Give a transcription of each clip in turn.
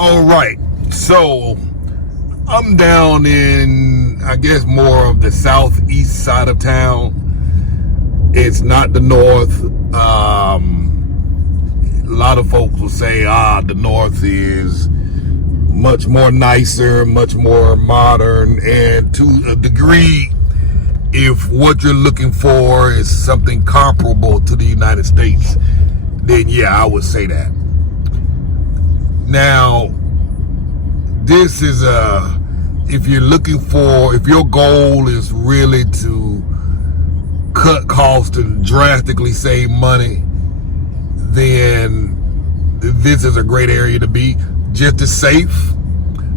All right, so I'm down in, I guess, more of the southeast side of town. It's not the north. A lot of folks will say, the north is much more nicer, much more modern, and to a degree, if what you're looking for is something comparable to the United States, then yeah, I would say that. Now, this is if you're looking for, if your goal is really to cut costs and drastically save money, then this is a great area to be. Just as safe,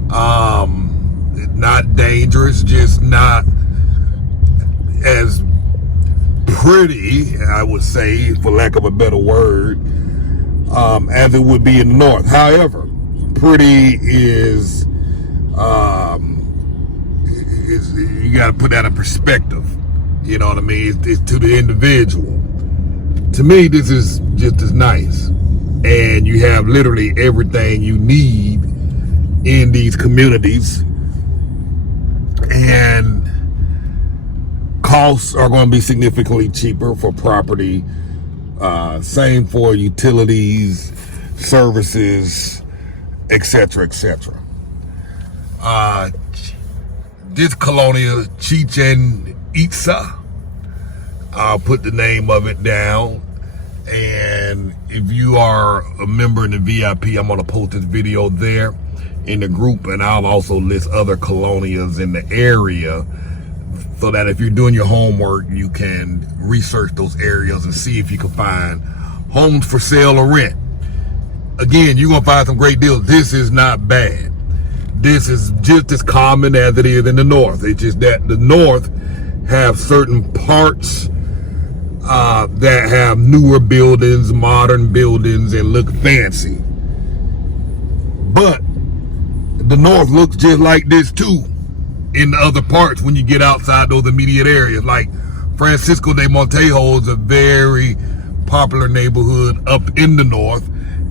not dangerous, just not as pretty, I would say, for lack of a better word, as it would be in the north. However, pretty is you got to put that in perspective. You know what I mean? It's to the individual. To me, this is just as nice, and you have literally everything you need in these communities, and costs are going to be significantly cheaper for property. Same for utilities, services, etc., etc. This colonial Chichen Itza, I'll put the name of it down, and if you are a member in the VIP, I'm going to post this video there in the group, and I'll also list other colonials in the area, so that if you're doing your homework, you can research those areas and see if you can find homes for sale or rent. Again, you're going to find some great deals. This is not bad. This is just as common as it is in the north. It's just that the north have certain parts that have newer buildings, modern buildings, and look fancy. But the north looks just like this too in the other parts when you get outside those immediate areas. Like Francisco de Montejo is a very popular neighborhood up in the north,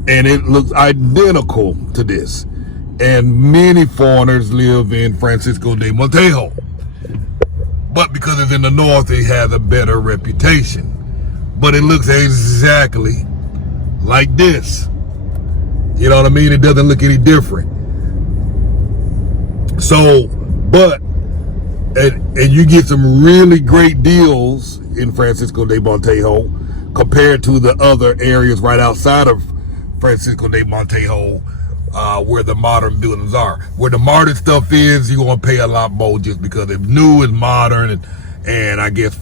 and it looks identical to this. And many foreigners live in Francisco de Montejo. But because it's in the north, it has a better reputation. But it looks exactly like this. You know what I mean? It doesn't look any different. So, but, and you get some really great deals in Francisco de Montejo compared to the other areas right outside of Francisco de Montejo, where the modern buildings are. Where the modern stuff is, you're going to pay a lot more just because it's new and modern, and I guess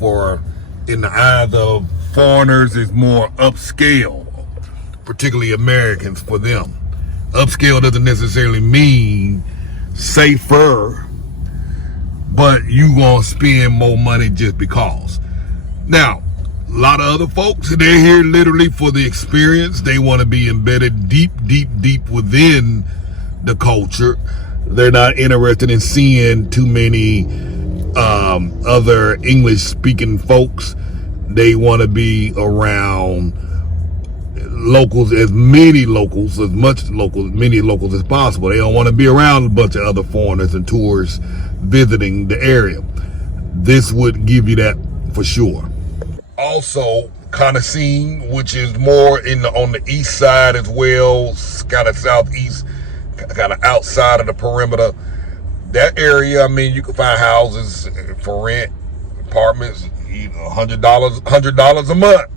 in the eyes of foreigners, it's more upscale, particularly Americans, for them. Upscale doesn't necessarily mean safer, but you gonna spend more money just because. Now, a lot of other folks, they're here literally for the experience. They want to be embedded deep within the culture. They're not interested in seeing too many other English speaking folks. They want to be around locals, many locals as possible. They don't want to be around a bunch of other foreigners and tourists visiting the area. This would give you that for sure. Also, Consultation, which is more on the east side as well, kind of southeast, kind of outside of the perimeter. That area, I mean, you can find houses for rent, apartments, $100 a month.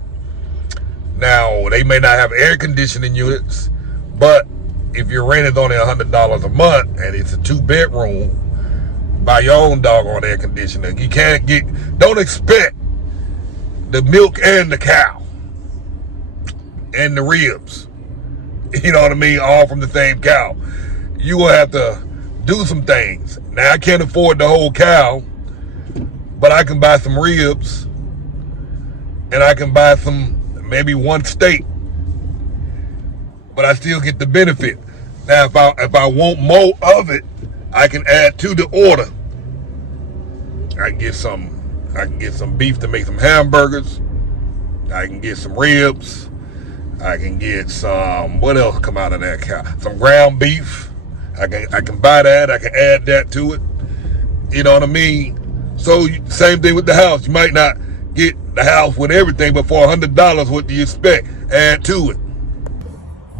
Now, they may not have air conditioning units, but if your rent is only $100 a month and it's a 2-bedroom, buy your own doggone air conditioner. You don't expect the milk and the cow and the ribs, you know what I mean, all from the same cow. You will have to do some things. Now, I can't afford the whole cow, but I can buy some ribs, and I can buy maybe one steak, but I still get the benefit. Now, if I want more of it, I can add to the order. I can get some beef to make some hamburgers. I can get some ribs, I can get some, what else come out of that cow? Some ground beef. I can buy that. I can add that to it. You know what I mean? So same thing with the house. You might not get the house with everything, but for $100, what do you expect? Add to it.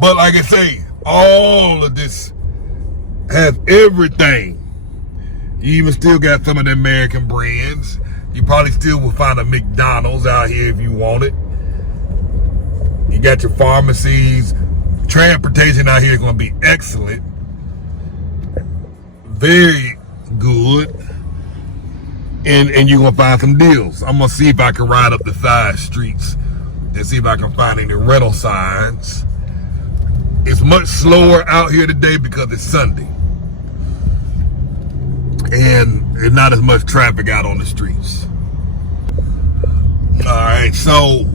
But like I say, all of this has everything. You even still got some of the American brands. You probably still will find a McDonald's out here if you want it. You got your pharmacies. Transportation out here is going to be excellent. Very good. And you're going to find some deals. I'm going to see if I can ride up the side streets and see if I can find any rental signs. It's much slower out here today because it's Sunday. And there's not as much traffic out on the streets. All right, so,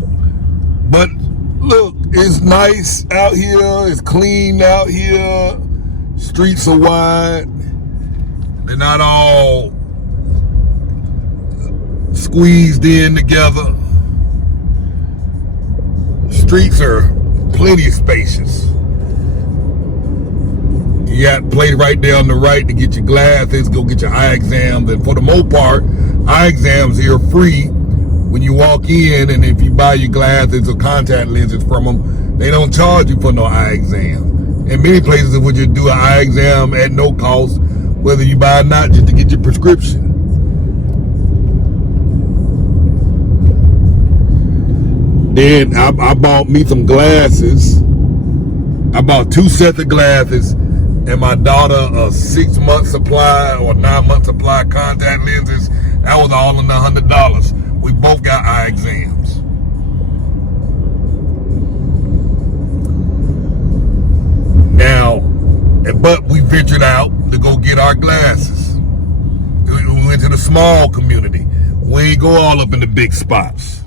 but look, it's nice out here. It's clean out here. Streets are wide. They're not all squeezed in together. Streets are plenty spacious. You got a place right there on the right to get your glasses, go get your eye exams. And for the most part, eye exams here are free when you walk in. And if you buy your glasses or contact lenses from them, they don't charge you for no eye exam. In many places, would you do an eye exam at no cost, whether you buy or not, just to get your prescription. Then I bought me some glasses. I bought 2 sets of glasses and my daughter a 6-month supply or 9-month supply of contact lenses. That was all under $100. We both got eye exams. Now, but we ventured out to go get our glasses. We went to the small community. We ain't go all up in the big spots.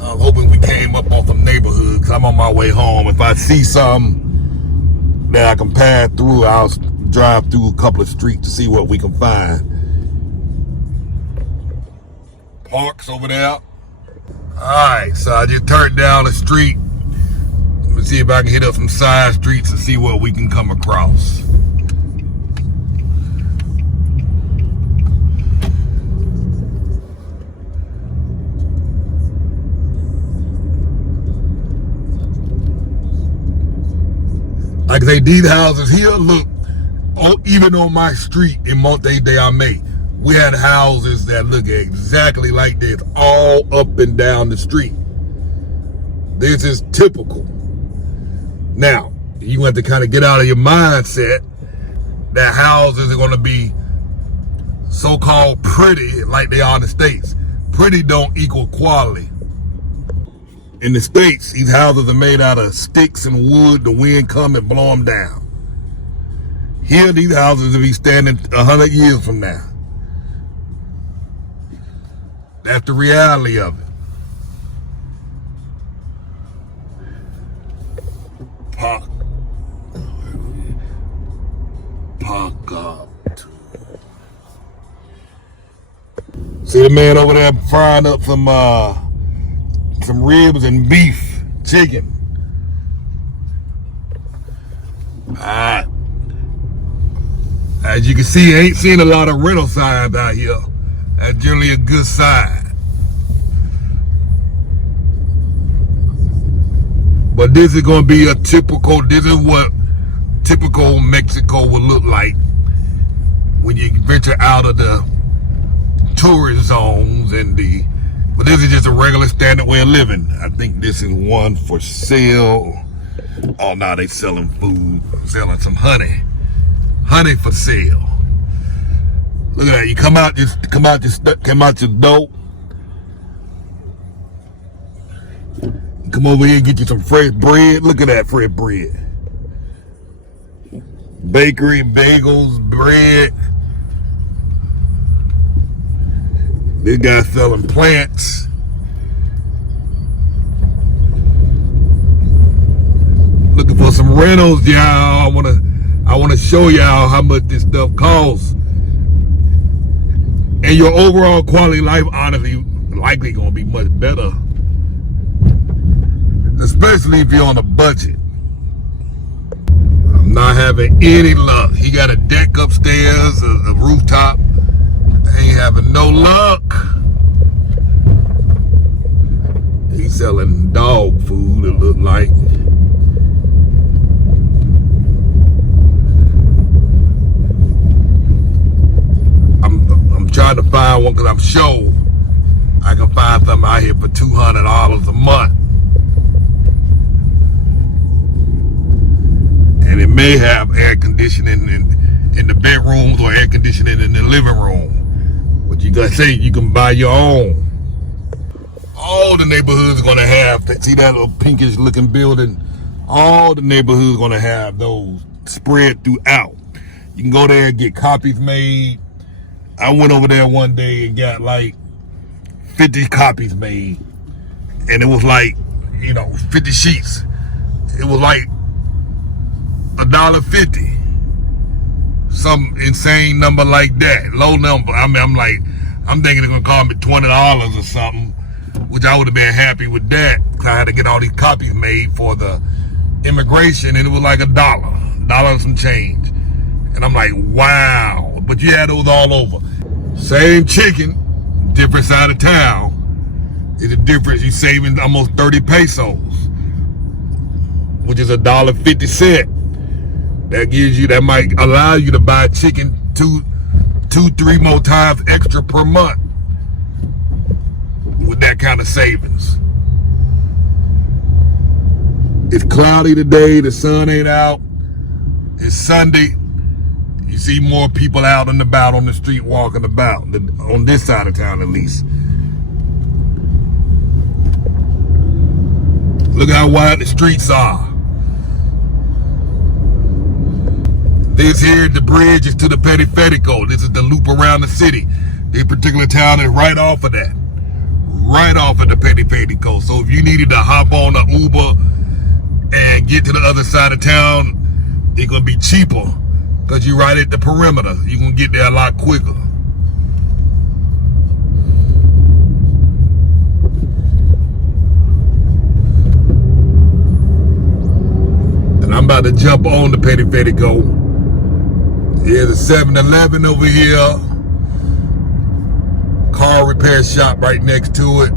I'm hoping we came up on some neighborhoods. I'm on my way home. If I see something that I can pass through, I'll drive through a couple of streets to see what we can find. Parks over there. All right, so I just turned down the street. Let's see if I can hit up some side streets and see what we can come across. Like I say, these houses here, look, even on my street in Monte de Ame, we had houses that look exactly like this all up and down the street. This is typical. Now, you have to kind of get out of your mindset that houses are going to be so-called pretty like they are in the States. Pretty don't equal quality. In the States, these houses are made out of sticks and wood. The wind come and blow them down. Here, these houses will be standing 100 years from now. That's the reality of it. Park up. See the man over there frying up some ribs and beef, chicken. Alright. As you can see, I ain't seen a lot of rental signs out here. That's generally a good sign. But this is going to be this is what typical Mexico will look like when you venture out of the tourist zones but this is just a regular standard way of living. I think this is one for sale. Oh, now they selling food, selling some honey. Honey for sale. Look at that. You come out your door. Come over here and get you some fresh bread. Look at that fresh bread. Bakery, bagels, bread. This guy's selling plants. Looking for some rentals, y'all. I wanna show y'all how much this stuff costs. And your overall quality of life, honestly, likely gonna be much better. especially if you're on a budget. I'm not having any luck. He got a deck upstairs, a rooftop. Ain't having no luck. He's selling dog food, it looked like. I'm trying to find one because I'm sure I can find something out here for $200 a month. And it may have air conditioning in the bedrooms or air conditioning in the living room. But you gotta say you can buy your own. All the neighborhoods are gonna have, see that little pinkish looking building? All the neighborhoods are gonna have those spread throughout. You can go there and get copies made. I went over there one day and got like 50 copies made. And it was like, 50 sheets. It was like $1.50. Some insane number like that. Low number. I mean, I'm thinking they're gonna call me $20 or something, which I would have been happy with that, because I had to get all these copies made for the immigration, and it was like $1 and some change. And I'm like, wow. But you had those all over. Same chicken, different side of town. It's a difference. You're saving almost 30 pesos, which is $1.50. That might allow you to buy chicken two, 3 more times extra per month with that kind of savings. It's cloudy today, the sun ain't out. It's Sunday. You see more people out and about on the street walking about, on this side of town at least. Look how wide the streets are. This here, the bridge is to the Periférico. This is the loop around the city. This particular town is right off of that. Right off of the Periférico. So if you needed to hop on an Uber and get to the other side of town, it's gonna be cheaper because you're right at the perimeter. You can get there a lot quicker. And I'm about to jump on the Periférico. There's a 7-Eleven over here. Car repair shop right next to it.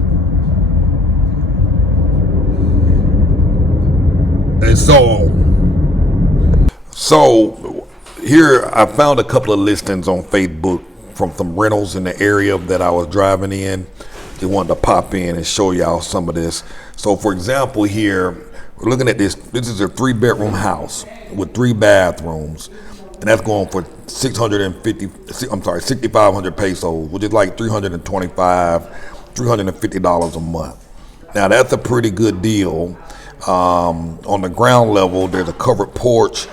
And so on. So here I found a couple of listings on Facebook from some rentals in the area that I was driving in. They wanted to pop in and show y'all some of this. So for example, here we're looking at this. This is a 3-bedroom house with 3 bathrooms. And that's going for 6,500 pesos, which is like $350 a month. Now that's a pretty good deal. On the ground level, there's a covered porch,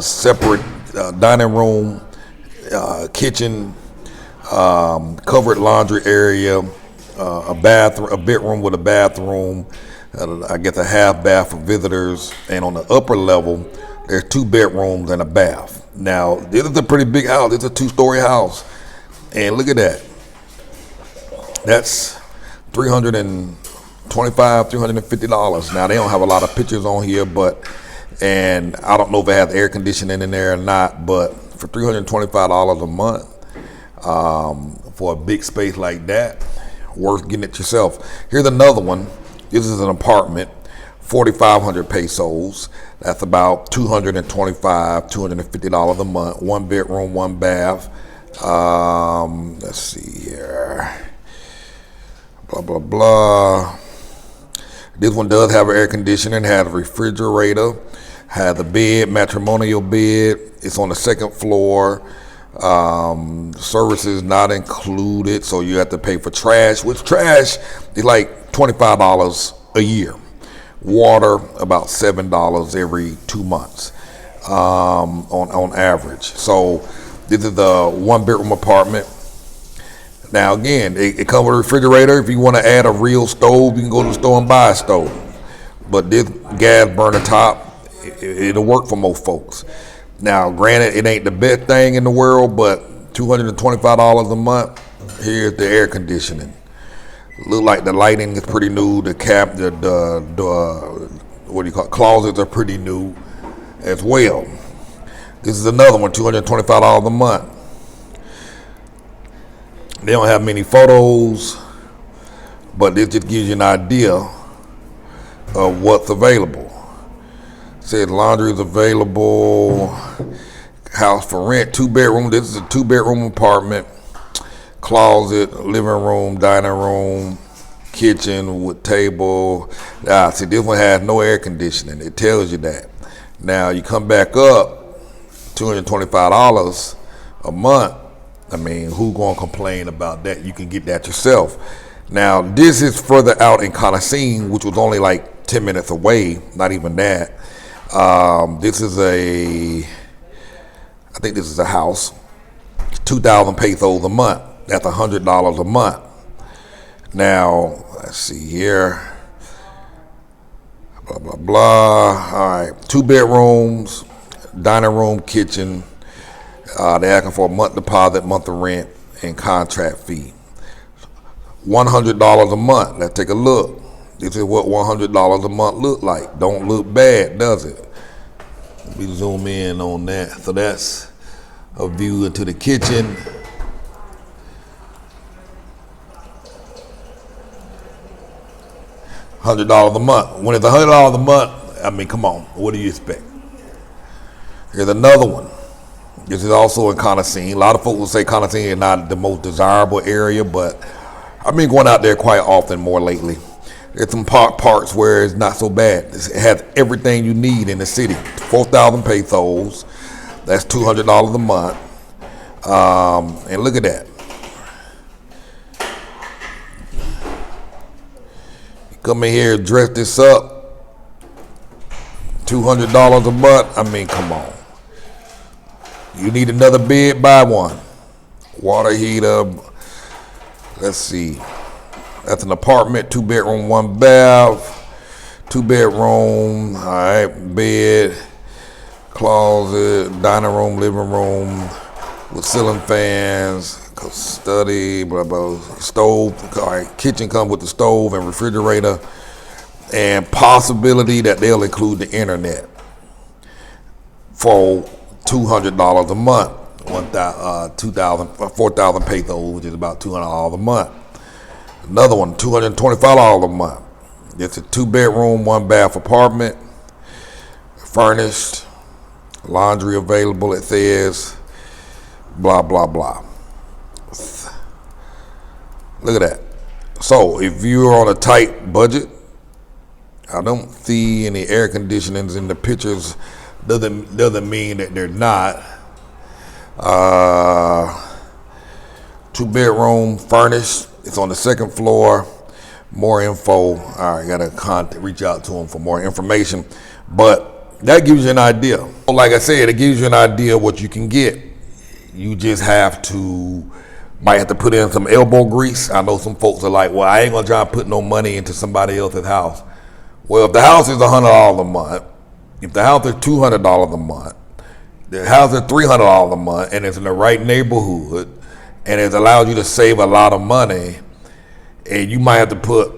separate dining room, kitchen, covered laundry area, a bedroom with a bathroom, I guess a half bath for visitors, and on the upper level, there's 2 bedrooms and a bath. Now, this is a pretty big house. It's a 2-story house. And look at that. That's $325, $350. Now, they don't have a lot of pictures on here, and I don't know if it has air conditioning in there or not, but for $325 a month, for a big space like that, worth getting it yourself. Here's another one. This is an apartment. 4,500 pesos. That's about $225, $250 a month. 1 bedroom, 1 bath. Let's see here. Blah, blah, blah. This one does have an air conditioning, has a refrigerator, has a bed, matrimonial bed. It's on the 2nd floor. Services not included, so you have to pay for trash, which trash is like $25 a year. Water about $7 every 2 months on average. So this is the 1-bedroom apartment. Now again, it comes with a refrigerator. If you want to add a real stove, you can go to the store and buy a stove. But this gas burner top, it'll work for most folks. Now granted, it ain't the best thing in the world, but $225 a month. Here's the air conditioning. Look like the lighting is pretty new. The what do you call it? Closets are pretty new as well. This is another one, $225 a month. They don't have many photos, but this just gives you an idea of what's available. It says laundry is available. House for rent, 2-bedroom. This is a 2-bedroom apartment. Closet, living room, dining room, kitchen with table. See, this one has no air conditioning. It tells you that. Now you come back up, $225 a month. I mean, who's gonna complain about that? You can get that yourself. Now this is further out in Consultation, which was only like 10 minutes away. Not even that. This is I think this is a house. 2,000 pesos a month. That's $100 a month. Now, let's see here. Blah, blah, blah. All right. 2 bedrooms, dining room, kitchen. They're asking for a month deposit, month of rent, and contract fee. $100 a month. Let's take a look. This is what $100 a month look like. Don't look bad, does it? Let me zoom in on that. So that's a view into the kitchen. $100 a month. When it's $100 a month, I mean, come on, what do you expect? Here's another one. This is also in Consultation. A lot of folks will say Consultation is not the most desirable area, but I've been going out there quite often more lately. There's some parts where it's not so bad. It has everything you need in the city. 4,000 pesos. That's $200 a month. And look at that. Come in here, dress this up. $200 a month. I mean, come on. You need another bed, buy one. Water heater. Let's see. That's an apartment, 2-bedroom, 1 bath. 2-bedroom, all right, bed, closet, dining room, living room with ceiling fans, study, blah, blah, stove. All right, kitchen comes with the stove and refrigerator, and possibility that they'll include the internet for $200 a month, 4,000 pesos, which is about $200 a month. Another one, $225 a month. It's a 2-bedroom, 1 bath apartment, furnished, laundry available, it says, blah, blah, blah. Look at that. So if you're on a tight budget, I don't see any air conditionings in the pictures. Doesn't mean that they're not. 2-bedroom, furnished. It's on the 2nd floor. More info. All right, gotta reach out to them for more information. But that gives you an idea. Like I said, it gives you an idea of what you can get. You just might have to put in some elbow grease. I know some folks are like, well, I ain't gonna try to put no money into somebody else's house. Well, if the house is $100 a month, if the house is $200 a month, the house is $300 a month, and it's in the right neighborhood, and it allows you to save a lot of money, and you might have to put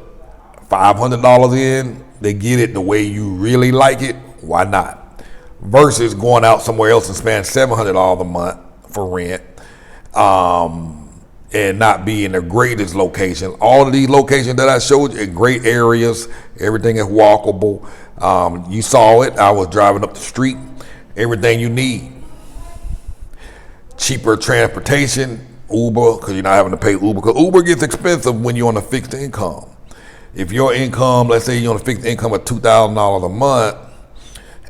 $500 in to get it the way you really like it, why not? Versus going out somewhere else and spending $700 a month for rent, and not be in the greatest location. All of these locations that I showed you in great areas, everything is walkable. You saw it, I was driving up the street, everything you need. Cheaper transportation, Uber, because you're not having to pay Uber, because Uber gets expensive when you're on a fixed income. If your income, let's say you're on a fixed income of $2,000 a month,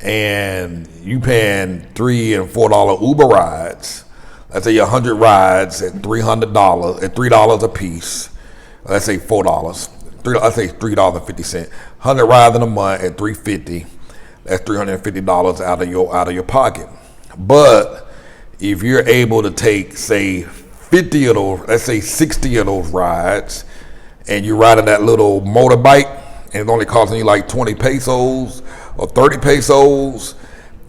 and you paying $3 and $4 Uber rides, let's say 100 rides at $300, at $3 a piece, let's say $4, let's say $3.50. 100 rides in a month at $3.50, that's $350 out of your pocket. But if you're able to take, say, 50 of those, let's say 60 of those rides, and you're riding that little motorbike, and it's only costing you like 20 pesos or 30 pesos,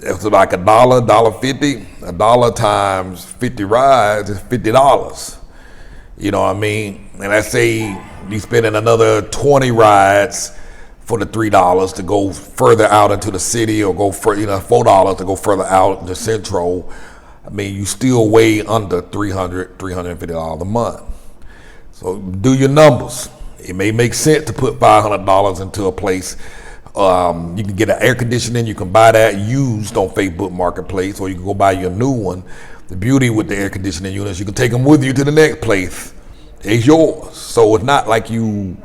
it's like $1.50. $1 times 50 rides is $50. You know what I mean? and let's say you spending another 20 rides for the $3 to go further out into the city, or go for $4 to go further out into Central. I mean, you still way under $350 a month. So do your numbers. It may make sense to put $500 into a place. You can get an air conditioning. You can buy that used on Facebook Marketplace, or you can go buy your new one. The beauty with the air conditioning units, you can take them with you to the next place. It's yours. So it's not like you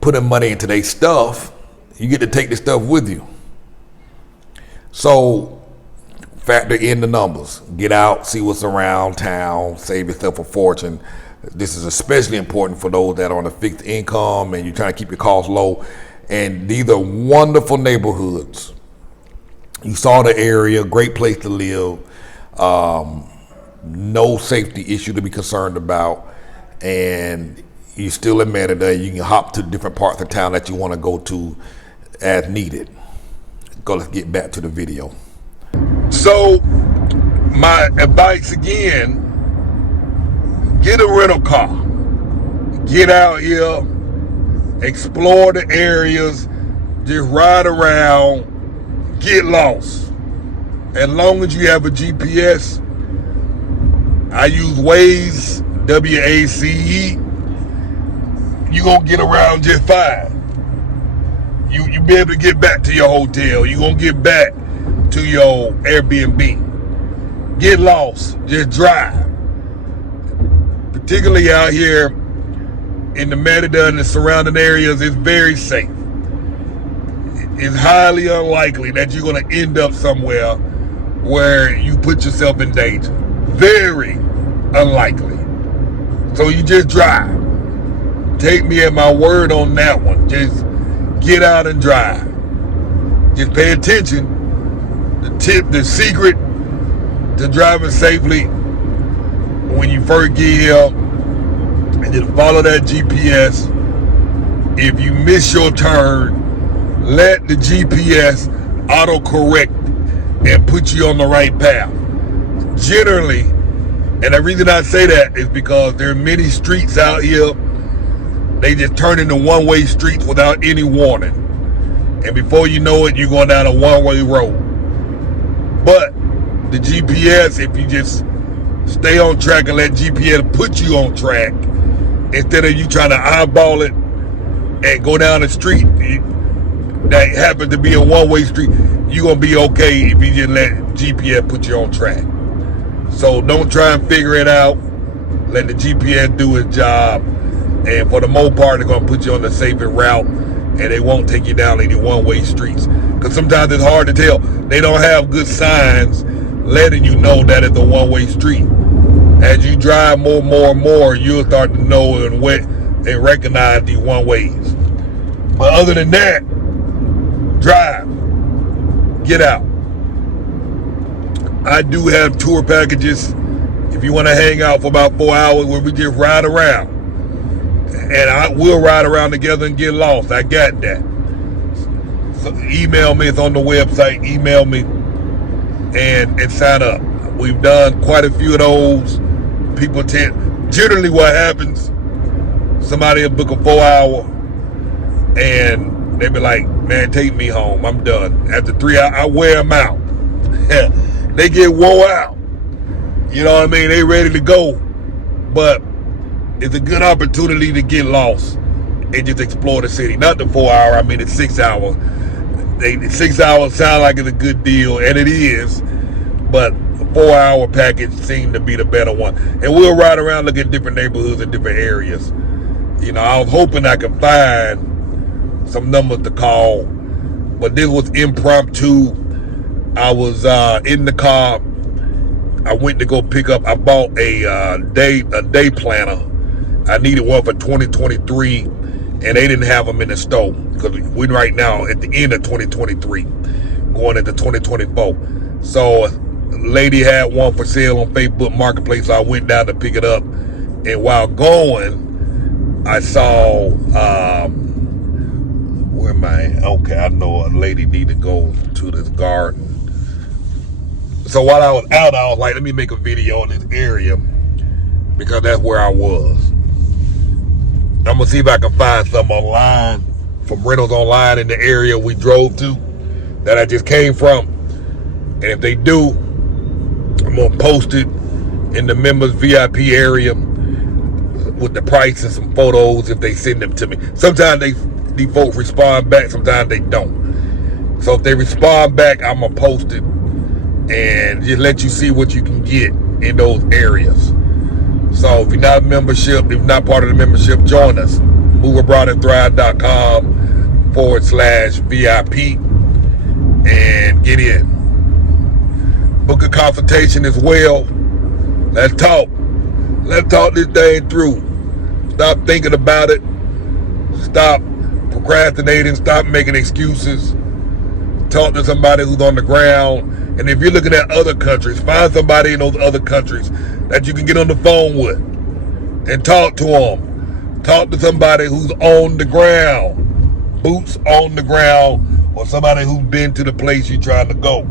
putting money into their stuff. You get to take the stuff with you. So factor in the numbers. Get out, see what's around town, save yourself a fortune. This is especially important for those that are on a fixed income and you're trying to keep your costs low. And these are wonderful neighborhoods. You saw the area, great place to live. No safety issue to be concerned about. And you're still in Merida. You can hop to different parts of town that you want to go to as needed. Let's get back to the video. So my advice again, get a rental car. Get out here, explore the areas, just ride around, get lost. As long as you have a GPS, I use Waze, W-A-C-E, you're going to get around just fine. You be able to get back to your hotel. You're going to get back to your Airbnb. Get lost. Just drive. Particularly out here in the Merida and the surrounding areas, it's very safe. It's highly unlikely that you're going to end up somewhere where you put yourself in danger. Very unlikely. So you just drive. Take me at my word on that one. Just get out and drive. Just pay attention. The secret to driving safely when you first get here, and just follow that GPS. If you miss your turn, let the GPS autocorrect and put you on the right path. Generally, and the reason I say that is because there are many streets out here, they just turn into one-way streets without any warning. And before you know it, you're going down a one-way road. But the GPS, if you just stay on track and let GPS put you on track, instead of you trying to eyeball it and go down the street that happens to be a one-way street, you're going to be okay if you just let GPS put you on track. So don't try and figure it out. Let the GPS do its job. And for the most part, they're going to put you on the safest route, and they won't take you down any one-way streets. Because sometimes it's hard to tell. They don't have good signs letting you know that it's a one-way street. As you drive more and more, you'll start to know and recognize these one-ways. But other than that, drive. Get out. I do have tour packages if you want to hang out for about 4 hours where we just ride around. And I will ride around together and get lost. I got that. So email me. It's on the website. Email me and sign up. We've done quite a few of those. People generally what happens, somebody will book a 4 hour and they be like, man, take me home. I'm done. After 3 hours, I wear them out. They get wore out. You know what I mean? They ready to go. But it's a good opportunity to get lost and just explore the city. Not the 4 hour, I mean the 6 hour. 6 hours sound like it's a good deal, and it is, but a 4 hour package seemed to be the better one. And we'll ride around, look at different neighborhoods and different areas. You know, I was hoping I could find some numbers to call, but this was impromptu. I was in the car. I went to go pick up, I bought a day planner. I needed one for 2023, and they didn't have them in the store because we're right now at the end of 2023, going into 2024. So a lady had one for sale on Facebook Marketplace, so I went down to pick it up. And while going, I saw, where am I? Okay, I know a lady need to go to this garden. So while I was out, I was like, let me make a video in this area because that's where I was. I'm gonna see if I can find some online from rentals online in the area we drove to that I just came from. And if they do, I'm gonna post it in the members VIP area with the price and some photos if they send them to me. Sometimes these folks respond back, sometimes they don't. So if they respond back, I'm gonna post it and just let you see what you can get in those areas. So if you're not a membership, if you're not part of the membership, join us. moveabroadandthrive.com/VIP and get in. Book a consultation as well. Let's talk. Let's talk this thing through. Stop thinking about it. Stop procrastinating. Stop making excuses. Talk to somebody who's on the ground. And if you're looking at other countries, find somebody in those other countries that you can get on the phone with and talk to them. Talk to somebody who's on the ground, boots on the ground, or somebody who's been to the place you're trying to go.